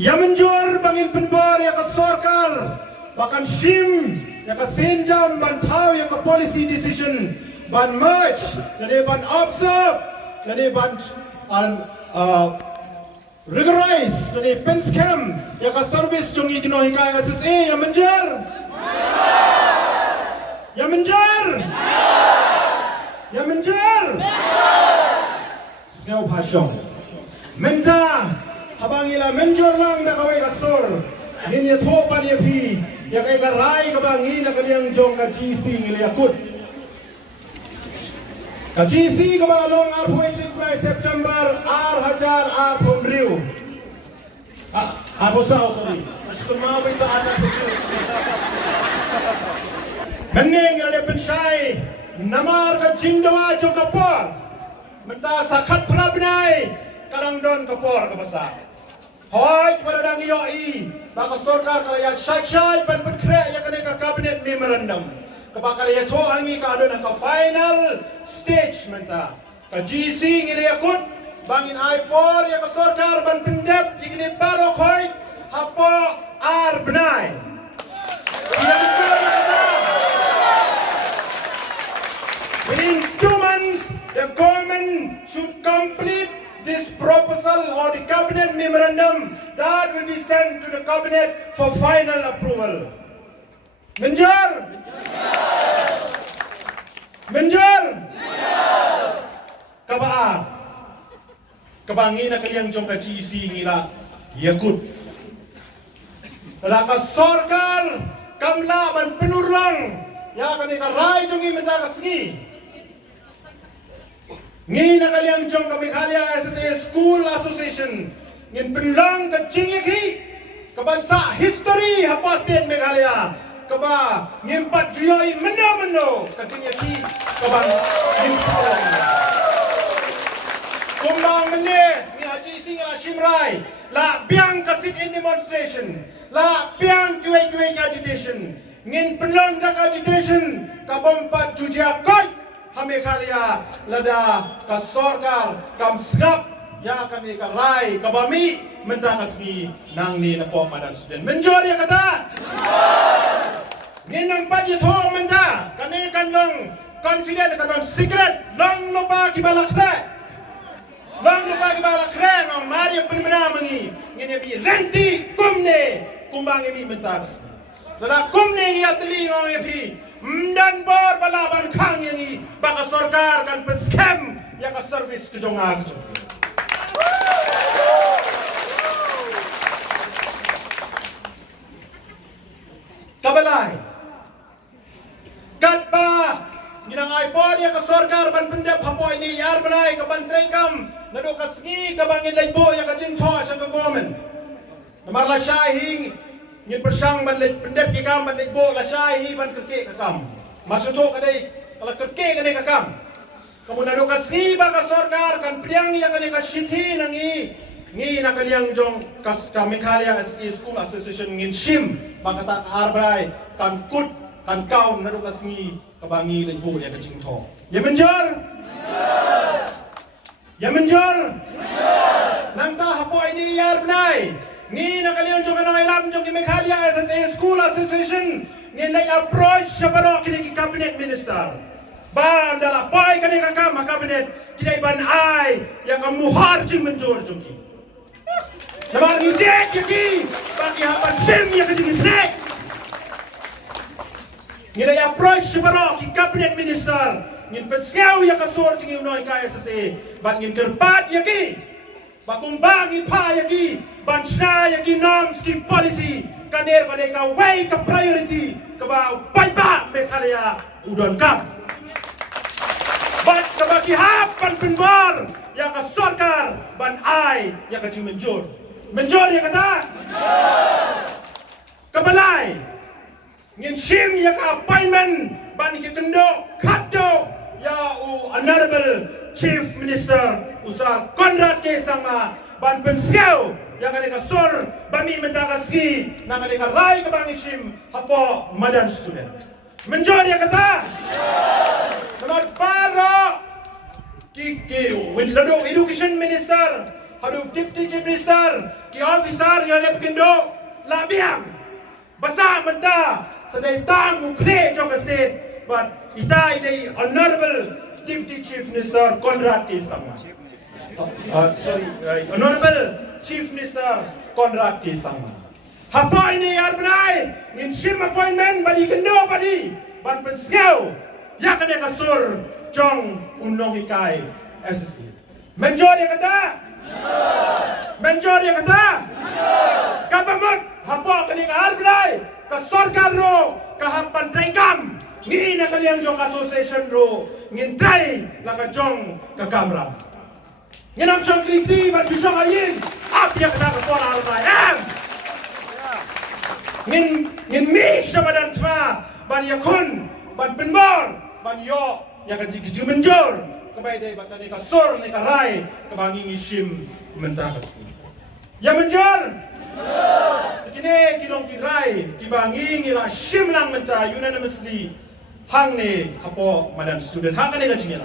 Ya menjur bangin penbor ya ke sorkar, bahkan shim ya ke senjam ban tahu ya ke policy decision ban merge dan ban observe dan ban rigorize dan pen scam ya ke service jong igno hika SSA ya menjur ya menjur ya menjur Sengau Pasyong Menta Habangila menjur lang na kaway kasor Ninya topa niya pi Ya kay karay kabangi na kaniyang jong ka GC ngiliyakot Ka GC kabangalong appointed by September Hajar Pondriw Busao, sorry Kasi kung mawit sa Hajar Pondriw Mening na pensyay Namar ka jingdawa jong kapor Menta sakat prabnay Karang don kapor kabasa Hoy, kepada dang IOI, baka sorkar kalaya syai-syai pan kre ya kaneka cabinet memorandum. Kabakal ya to angi ka adon ka final stage menta. Ka GC ngili yakut bangin I4 ya ka sorkar ban pendep igini barok hoy hapo ar benai. Within 2 months, the government should complete this proposal or the cabinet memorandum that will be sent to the cabinet for final approval. Menjur? Menjur? Kabaa? Kabangi na kaliyang jong ka GC ngila yakut. Kalaka sorkar kamla man penurlang ya kanika ray jong imenta kasngi. Ngin nakaliyang jong kami Meghalaya SSA School Association ngin penlang ka jingiki kabansa history hapa state Meghalaya kaba ngimpat juyoi mendo ka jingiki kaban ngimpat kumbang mende ni Haji Singa Shimrai la biang kasit in demonstration la biang kuai agitation ngin penlang ka agitation kabompat jujiakoi Meghalaya lada ka sorkar kam sngap ya kami ka rai kabami mentangas ni nang ni na po madan student menjor ya kata nginang budget ho menta kani kanong confident kanon secret long lupa kibalakre ngong mari penmena mangi ngene bi renti kumne kumbang mi mentangas lada kumne ya teli ngong bi dan bor balaban kang yang baka sorkar kan pen scam yang ka service ke jonga ke kabalai katba ginang iPod yang ka sorkar ban pendep hapo ini yar balai ka ban trekam nado kasngi ka bangin laibo yang ka jingtho sa ka government namarla syahing ngin persang ban pendep kikam ban laibo la syai ban kerke kakam maksud tu kadai kalau kerke kadai kakam kamu nado kasni ba ka sorkar kan priang yang kadai ka shithi nangi ngi nakaliang jong kas ka Meghalaya SSA School Association ngin shim makata arbrai kan kut kan kaum nado kasni kabangi laibo ya ka jingtho ya menjor nang ta hapo ini yar nai Ni nakalian jong kanang ilam jong ki Meghalaya SSA School Association ni nai approach sa barok kini ki cabinet minister. Ba dala pai kani ka kam cabinet kini ban ai yang kamuhar jing menjor jong ki. Nabar ni dek ki bagi hapan sim yang kini trek. Ni nai approach sa barok ki cabinet minister ngin pensiaw yang kasor jing unoi ka SSA ban ngin kerpat yaki. Bakumbangi pa yagi bansna yagi norms ki policy kaner bade ka way ka priority ka ba paiba Meghalaya udon kam bat ka bagi hapan penbar yang ka sorkar ban ai yang ka menjor ya kata kabalai ngin shim ya ka appointment ban ki kendo kado ya honorable Chief Minister Usar Conrad K. Sangma ban pensiaw yang ada kasor bami mendagaski nang ada rai kabangishim hapo madan student menjor ya kata Namad para kiki with lado education minister hadu deputy chief minister ki officer yang lep kendo labiang basa menta sedai tang mukne jong state but ita ini honorable deputy chief minister Conrad K. Sangma. Honorable chief minister Conrad K. Sangma. Apa ini yang benai min shim appointment badi kendo badi ban pensiau ya kena kasur jong unong ikai SSC. Menjor yang kata Menjor yang kata Kapamot Hapa kini kahar benai Kasorkan ro Kahapan traikam Ngin na kaliang jong association ro Ngin try Laka jong kakamram Ngin am siyang kriti Ban siyang ayin Api yang kata kasor al benai Ngin mi siya badan tma Ban yakun Ban penbor Ban yo Yang kajik menjor Kebaik day batan ni kasor ni karay Kebangi ngishim mentakas ni Ya menjor Kini kilong kiray Kibangi ngira shim lang menta unanimously Hang ni hapo madam student Hang ka ni kachingila